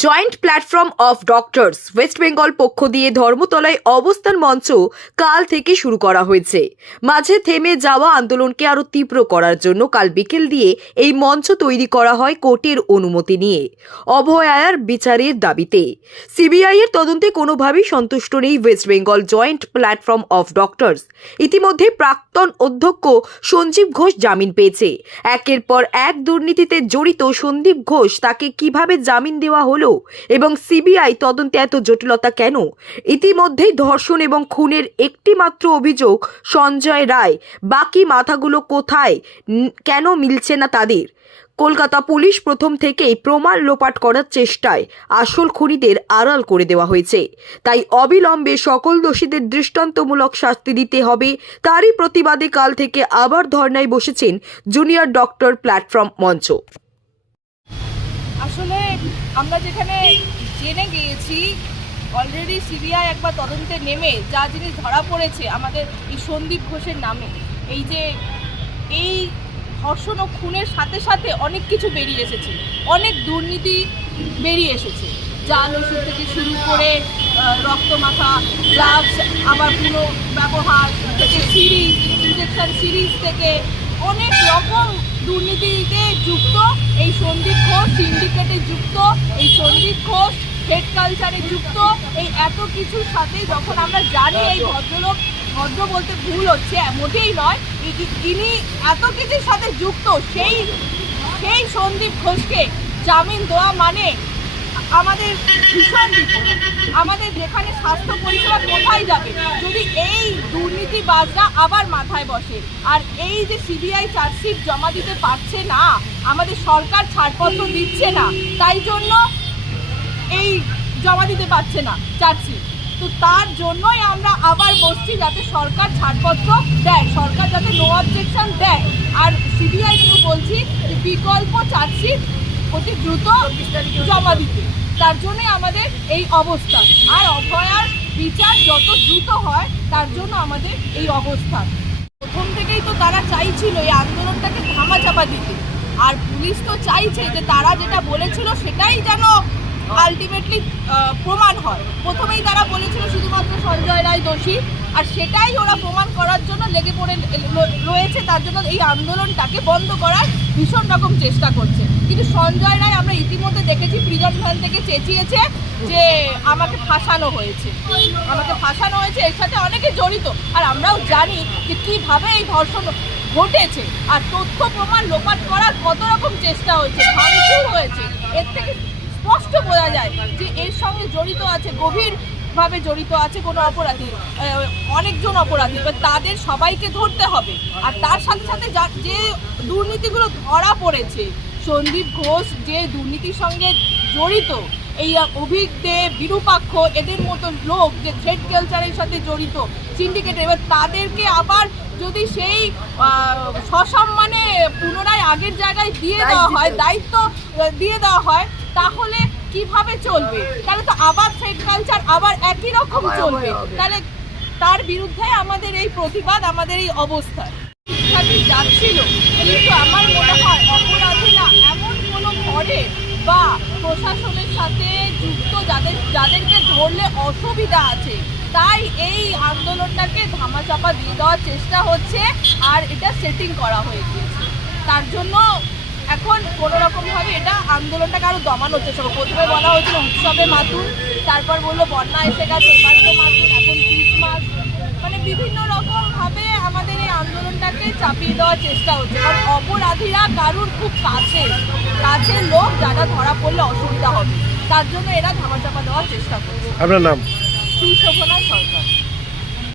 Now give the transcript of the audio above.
Joint platform of doctors West Bengal পক্ষ দিয়ে ধর্মতলায় অবস্থান মঞ্চ কাল থেকে শুরু করা হয়েছে। মাঝে থেমে যাওয়া আন্দোলনকে আরো তীব্র করার জন্য কাল বিকেল দিয়ে এই মঞ্চ তৈরি করা হয় কোর্টের অনুমতি নিয়ে অভয়ার বিচারের দাবিতে। সিবিআই এর তদন্তে কোনোভাবেই সন্তুষ্ট নেই West Bengal joint platform of doctors. ইতিমধ্যে প্রাক্তন অধ্যক্ষ সঞ্জীব ঘোষ জামিন পেয়েছে। একের পর এক দুর্নীতিতে জড়িত সন্দীপ ঘোষ, তাকে কিভাবে জামিন দেওয়া হলো এবং সিবিআই তদন্তে এত জটিলতা কেন? ইতিমধ্যেই ধর্ষণ এবং খুনের একটি মাত্র অভিযোগ সঞ্জয় রায়, বাকি মাথাগুলো কোথায়, কেন মিলছে না তাদের? কলকাতা পুলিশ প্রথম থেকেই প্রমাণ লোপাট করার চেষ্টায় আসল খুনিদের আড়াল করে দেওয়া হয়েছে। তাই অবিলম্বে সকল দোষীদের দৃষ্টান্তমূলক শাস্তি দিতে হবে। তারই প্রতিবাদে কাল থেকে আবার ধর্নায় বসেছেন জুনিয়র ডক্টর প্ল্যাটফর্ম মঞ্চ। আসলে আমরা যেখানে জেনে গিয়েছি অলরেডি সিবিআই একবার তদন্তে নেমে যা জিনিস ধরা পড়েছে আমাদের এই সন্দীপ ঘোষের নামে, এই যে এই ধর্ষণ ও খুনের সাথে সাথে অনেক কিছু বেরিয়ে এসেছে, অনেক দুর্নীতি বেরিয়ে এসেছে। জাল ওষুধ থেকে শুরু করে রক্তমাখা গ্লাভস, আবার পুরো ব্যবহার থেকে সিরিজ, ইঞ্জেকশন সিরিজ থেকে অনেক রকম দুর্নীতিতে যুক্ত এই সন্দীপ ঘোষ, সিন্ডিকেটে যুক্ত এই সন্দীপ ঘোষ, হেড কালচারে যুক্ত। এই এত কিছুর সাথে যখন আমরা জানি এই ভদ্রলোক, ভদ্র বলতে ভুল হচ্ছে, মোটেই নয়, ইনি এত কিছুর সাথে যুক্ত, সেই সন্দীপ ঘোষকে জামিন দেওয়া মানে আমাদের ভীষণ বিপদ। আমাদের যেখানে স্বাস্থ্য পরিষেবা কোথায় যাবে যদি এই দুর্নীতিবাজরা আবার মাথায় বসে? আর এই যে সিবিআই চার্জশিট জমা দিতে পারছে না, আমাদের সরকার ছাড়পত্র দিচ্ছে না, তাই জন্য এই জমা দিতে পারছে না চার্জশিট। তো তার জন্যই আমরা আবার বসছি, যাতে সরকার ছাড়পত্র দেয়, সরকার যাতে নো অবজেকশন দেয়। আর সিবিআই কেউ বলছি যে বিকল্প চার্জশিট অতি দ্রুত জমা দিতে, তার জন্য আমাদের এই অবস্থান। আর অভয়ার বিচার যত দ্রুত হয় তার জন্য আমাদের এই অবস্থান। প্রথম থেকেই তো তারা চাইছিল এই আন্দোলনটাকে ধামাচাপা দিতে, আর পুলিশ তো চাইছে যে তারা যেটা বলেছিল সেটাই যেন আলটিমেটলি প্রমাণ হয়। প্রথমেই তারা বলেছিল শুধুমাত্র সঞ্জয় রায় দোষী, আর সেটাই ওরা প্রমাণ করার জন্য লেগে পড়ে রয়েছে। তার জন্য এই আন্দোলনটাকে বন্ধ করার ভীষণ রকম চেষ্টা করছে। কিন্তু সঞ্জয় রায় আমরা ইতিমধ্যে দেখেছি প্রিজন ভ্যান থেকে চেঁচিয়েছে যে আমাকে ফাঁসানো হয়েছে, আমাকে ফাঁসানো হয়েছে, এর সাথে অনেকে জড়িত। আর আমরাও জানি যে কীভাবে এই ধর্ষণ ঘটেছে, আর তথ্য প্রমাণ লোপাট করার কত রকম চেষ্টা হয়েছে, ভাঙচুর হয়েছে। এর থেকে স্পষ্ট বোঝা যায় যে এর সঙ্গে জড়িত আছে, গভীরভাবে জড়িত আছে কোনো অপরাধী, অনেকজন অপরাধী। তাদের সবাইকে ধরতে হবে। আর তার সাথে সাথে যে দুর্নীতিগুলো ধরা পড়েছে, সন্দীপ ঘোষ যে দুর্নীতির সঙ্গে জড়িত, এই অভিক দে, বিরূপাক্ষ, এদের মতো লোক যে থ্রেড কালচারের সাথে জড়িত, সিন্ডিকেটের, এবার তাদেরকে আবার যদি সেই সসম্মানে পুনরায় আগের জায়গায় দিয়ে দেওয়া হয়, দায়িত্ব দিয়ে দেওয়া হয়, তাহলে কিভাবে চলবে? তাহলে তো আবার থ্রেড কালচার আবার একই রকম চলবে। তাহলে তার বিরুদ্ধে আমাদের এই প্রতিবাদ, আমাদের এই অবস্থান। শিক্ষার্থী যাচ্ছিল, কিন্তু আমার মনে হয় অপরাধীরা এমন কোনো ঘরে বা প্রশাসনের সাথে যুক্ত যাদেরকে ধরলে অসুবিধা আছে, তাই এই আন্দোলনটাকে ধামাচাপা দিয়ে দেওয়ার চেষ্টা হচ্ছে, আর এটা সেটিং করা হয়ে গিয়েছে। তার জন্য এখন কোনো রকমভাবে এটা আন্দোলনটাকে আরও দমানোর চেষ্টা। প্রথমে বলা হয়েছিল উৎসবে মাতুন, তারপর বললো বন্যা এসে গেছে এবার মাতুন, এখন ক্রিসমাস, মানে বিভিন্ন রকমভাবে আমাদের এই আন্দোলনটাকে চাপিয়ে দেওয়ার চেষ্টা হচ্ছে। কারণ অপরাধীরা কারুর খুব কাছের লোক, যারা ধরা পড়লে অসুবিধা হবে, তার জন্য এরা ধামাচাপা দেওয়ার চেষ্টা করছে। আপনার নাম? সুশোভনা সরকার।